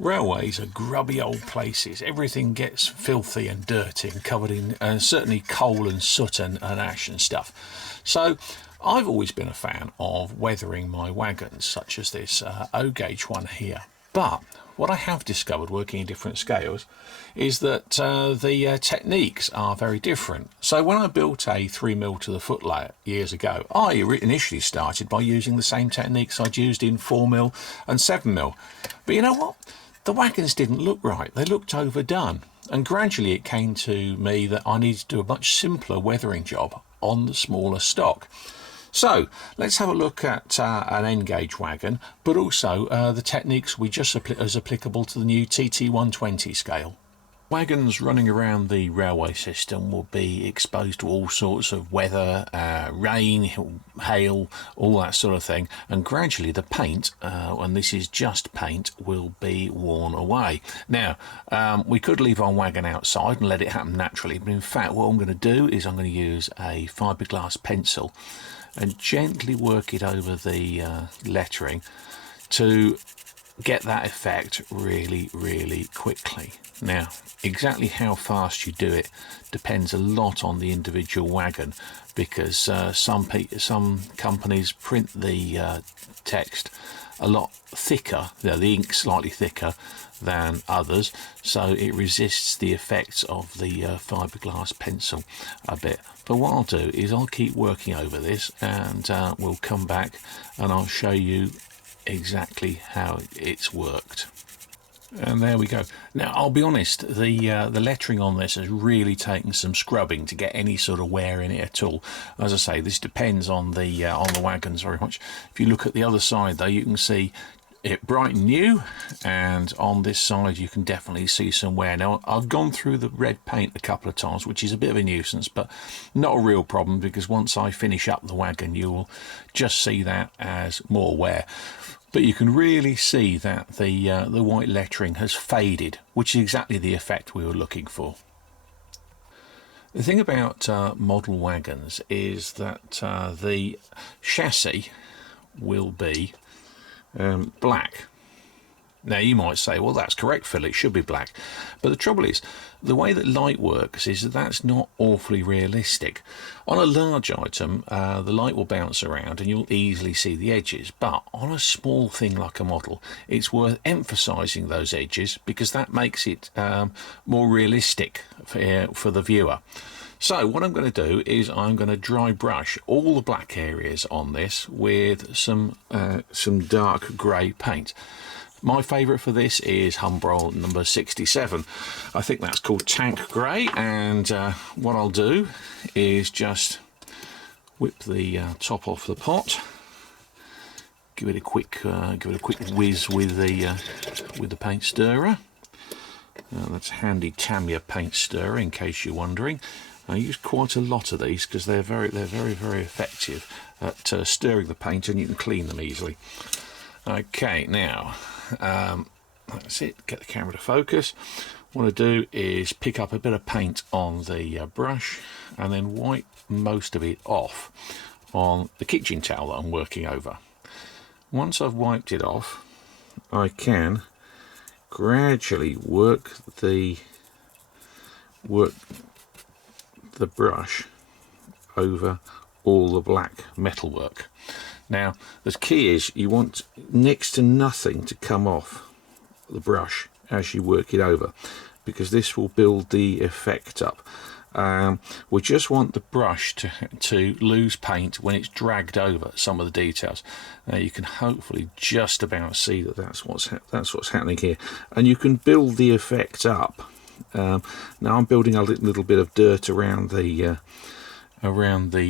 Railways are grubby old places. Everything gets filthy and dirty and covered in certainly coal and soot and ash and stuff. So I've always been a fan of weathering my wagons, such as this O-gauge one here. But what I have discovered working in different scales is that the techniques are very different. So when I built a 3mm to the foot layer years ago, I initially started by using the same techniques I'd used in 4mm and 7mm. But you know what? The wagons didn't look right. They looked overdone. And gradually it came to me that I needed to do a much simpler weathering job on the smaller stock. So let's have a look at an N-gauge wagon, but also the techniques we just as applicable to the new TT120 scale. Wagons running around the railway system will be exposed to all sorts of weather, rain, hail, all that sort of thing, and gradually the paint, and this is just paint, will be worn away. Now, we could leave our wagon outside and let it happen naturally, but in fact what I'm going to do is I'm going to use a fiberglass pencil and gently work it over the lettering to get that effect really quickly. Now, exactly how fast you do it depends a lot on the individual wagon, because some companies print the text a lot thicker, the ink slightly thicker than others, so it resists the effects of the fiberglass pencil a bit. But what I'll do is I'll keep working over this, and we'll come back and I'll show you exactly how it's worked. And there we go. Now I'll be honest, the lettering on this has really taken some scrubbing to get any sort of wear in it at all. As I say, this depends on the wagons very much. If you look at the other side though, you can see it bright and new, and on this side you can definitely see some wear. Now I've gone through the red paint a couple of times, which is a bit of a nuisance, but not a real problem, because once I finish up the wagon you will just see that as more wear. But you can really see that the white lettering has faded, which is exactly the effect we were looking for. The thing about model wagons is that the chassis will be black. Now you might say, well, that's correct, Phil, it should be black. But the trouble is, the way that light works is that that's not awfully realistic. On a large item, the light will bounce around and you'll easily see the edges. But on a small thing like a model, it's worth emphasising those edges, because that makes it more realistic for the viewer. So what I'm going to do is I'm going to dry brush all the black areas on this with some dark grey paint. My favourite for this is Humbrol number 67. I think that's called Tank Grey, and what I'll do is just whip the top off the pot, give it a quick whiz with the paint stirrer. That's handy Tamiya paint stirrer, in case you're wondering. I use quite a lot of these because they're very effective at stirring the paint, and you can clean them easily. Okay, now that's it. Get the camera to focus. What I do is pick up a bit of paint on the brush and then wipe most of it off on the kitchen towel that I'm working over. Once I've wiped it off, I can gradually work the brush over all the black metalwork. Now the key is you want next to nothing to come off the brush as you work it over, because this will build the effect up. We just want the brush to lose paint when it's dragged over some of the details. Now you can hopefully just about see that that's what's happening here, and you can build the effect up. Now I'm building a little bit of dirt around the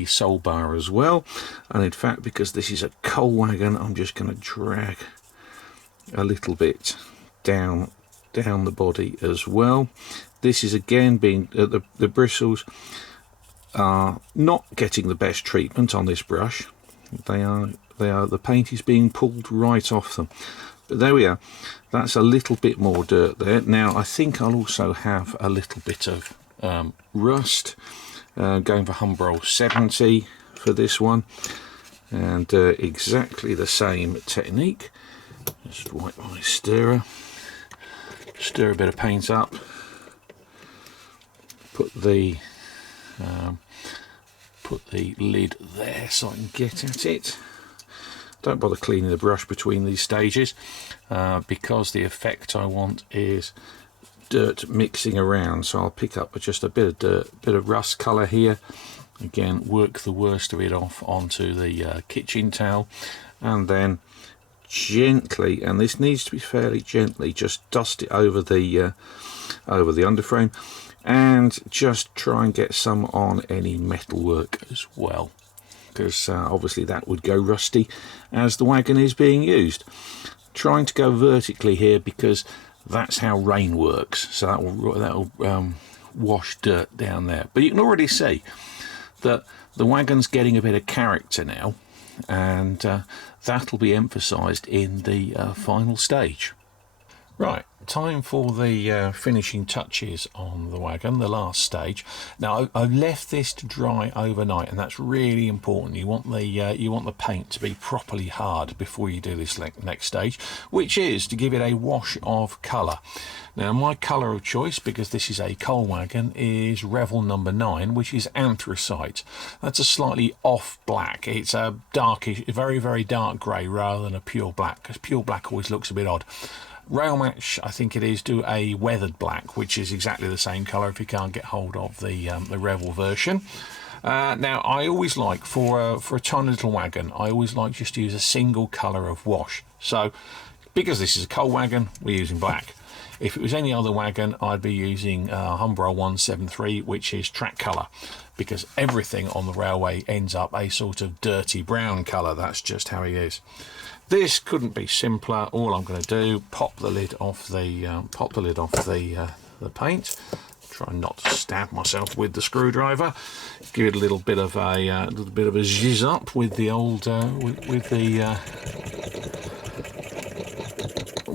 sole bar as well, and in fact, because this is a coal wagon, I'm just going to drag a little bit down the body as well. This is again being the bristles are not getting the best treatment on this brush. The paint is being pulled right off them. But there we are. That's a little bit more dirt there. Now I think I'll also have a little bit of rust. Going for Humbrol 70 for this one, and exactly the same technique. Just wipe my stirrer Stir a bit of paint up, put the lid there so I can get at it. Don't bother cleaning the brush between these stages because the effect I want is dirt mixing around, so I'll pick up just a bit of dirt, bit of rust colour here. Again, work the worst of it off onto the kitchen towel, and then gently, and this needs to be fairly gently, just dust it over the underframe, and just try and get some on any metalwork as well, because obviously that would go rusty as the wagon is being used. Trying to go vertically here because that's how rain works, so that will wash dirt down there. But you can already see that the wagon's getting a bit of character now, and that'll be emphasised in the final stage. Right, time for the finishing touches on the wagon, the last stage. Now I've left this to dry overnight, and that's really important. You want the paint to be properly hard before you do this next stage, which is to give it a wash of colour. Now my colour of choice, because this is a coal wagon, is Revel number 9, which is anthracite. That's a slightly off black. It's a darkish, very, very dark grey rather than a pure black, because pure black always looks a bit odd. Railmatch, I think it is, do a weathered black, which is exactly the same colour if you can't get hold of the Revel version. Now, I always like, for a tiny little wagon, I always like just to use a single colour of wash. So, because this is a coal wagon, we're using black. If it was any other wagon, I'd be using Humbrol 173, which is track colour, because everything on the railway ends up a sort of dirty brown colour. That's just how it is. This couldn't be simpler. All I'm going to do, pop the lid off the paint. Try not to stab myself with the screwdriver. Give it a little bit of a zhizz up with the old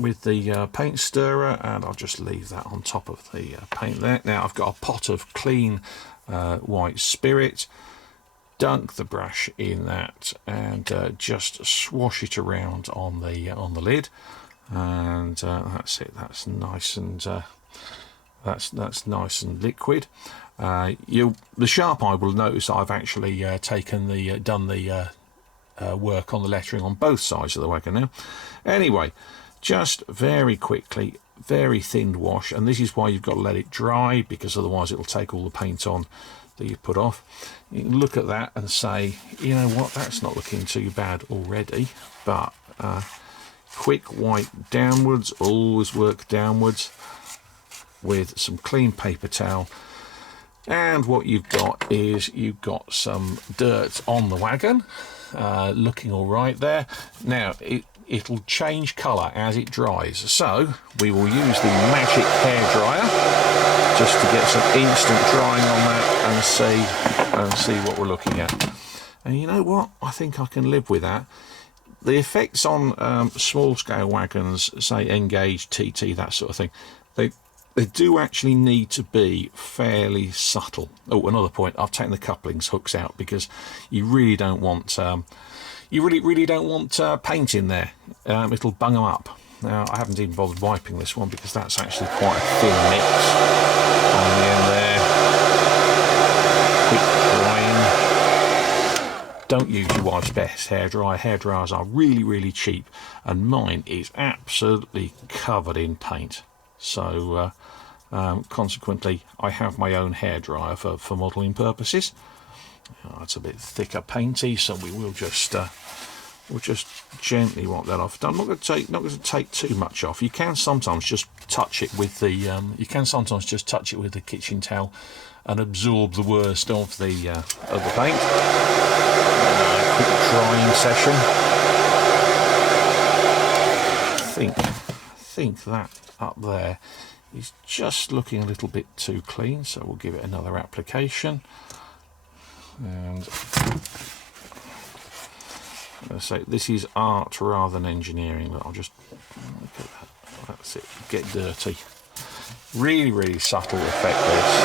with the paint stirrer, and I'll just leave that on top of the paint there. Now I've got a pot of clean white spirit. Dunk the brush in that and just swash it around on the lid, and that's it. That's nice and that's nice and liquid. The sharp eye will notice I've actually done the work on the lettering on both sides of the wagon now. Anyway, just very quickly, very thin wash, and this is why you've got to let it dry, because otherwise it'll take all the paint on that you put off. You can look at that and say, you know what, that's not looking too bad already, but quick wipe downwards, always work downwards with some clean paper towel, and what you've got is you've got some dirt on the wagon, looking all right there. Now it'll change colour as it dries, so we will use the magic hairdryer just to get some instant drying on that and see what we're looking at. And you know what, I think I can live with that. The effects on small scale wagons, say Engage, TT, that sort of thing, they do actually need to be fairly subtle. Oh, another point, I've taken the couplings hooks out because you really don't want you really don't want paint in there. It'll bung them up. Now I haven't even bothered wiping this one because that's actually quite a thin mix on the end there. Quick drying. Don't use your wife's best hairdryer. Hairdryers are really cheap, and mine is absolutely covered in paint. So consequently, I have my own hairdryer for modelling purposes. It's a bit thicker painty, so we'll just gently wipe that off. I'm not going to take too much off. You can sometimes just touch it with the kitchen towel and absorb the worst of the paint. Quick drying session. I think that up there is just looking a little bit too clean, so we'll give it another application. And so this is art rather than engineering, but I'll just look at that. That's it. Get dirty. Really subtle effect this.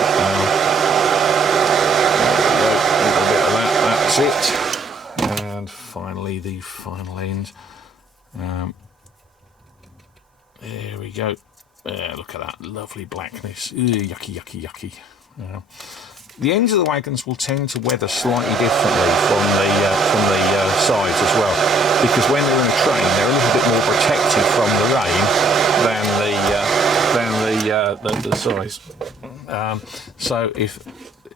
A little bit of that. That's it. And finally, the final end. There we go. Yeah, look at that lovely blackness. Ew, yucky, yucky, yucky. Yeah. The ends of the wagons will tend to weather slightly differently from the sides as well, because when they're in a train, they're a little bit more protected from the rain than the sides. So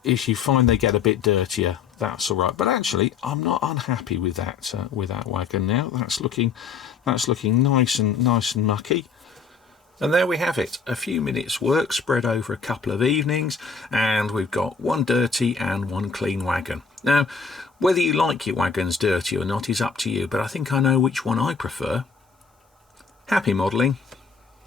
if you find they get a bit dirtier, that's all right. But actually, I'm not unhappy with that wagon now. That's looking nice and mucky. And there we have it, a few minutes work spread over a couple of evenings, and we've got one dirty and one clean wagon. Now, whether you like your wagons dirty or not is up to you, but I think I know which one I prefer. Happy modelling.